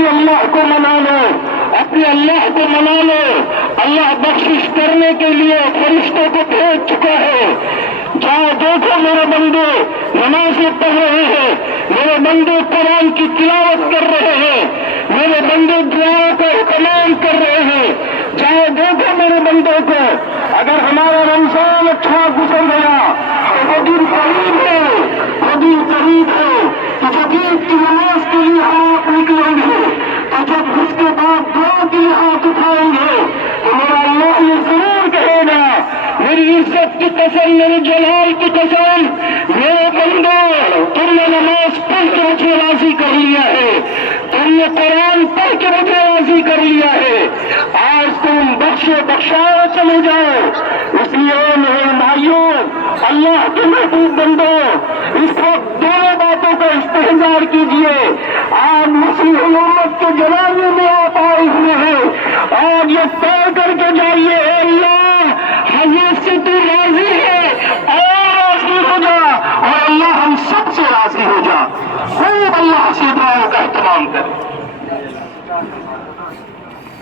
اپنے اللہ کو منا لو، اپنے اللہ کو منا لو۔ اللہ بخشش کرنے کے لیے فرشتوں کو بھیج چکا ہے۔ جہاں دیکھو میرے بندے نمازیں پڑھ رہے ہیں، میرے بندے قرآن کی تلاوت کر رہے ہیں، میرے بندے دعاؤں کا اہتمام کر رہے ہیں۔ جہاں دیکھو میرے بندوں کو، اگر ہمارا رمضان اچھا گزر گیا تو وہ دن قریب ہے، وہ دن قریب ہے تو جب عید کی نماز کے لیے ہاتھ نکلیں گے، تو جب اس کے بعد دعا کے لیے ہاتھ اٹھائیں گے تو میرا اللہ یہ ضرور کہے گا، میری عزت کی قسم، میرے جلال کی قسم، میرے بندو تم نے نماز پڑھ کے مجھے راضی کر لیا ہے، تم نے قرآن پڑھ کے مجھے راضی کر لیا ہے، آج تم بخشے بخشائے چلے جاؤ۔ اس لیے میرے بھائیوں، اللہ کے محبوب بندو، اس وقت دونوں باتوں کا استحضار کیجیے۔ آج مسلم امت کے جنازے میں آپ آئے ہوئے ہیں، آج یہ طے کر کے جائیے، اے اللہ حضرت سے تو راضی ہے اور راضی ہو جا، اور اللہ ہم سب سے راضی ہو جا۔ خوب اللہ سے دعاؤں کا اہتمام کریں۔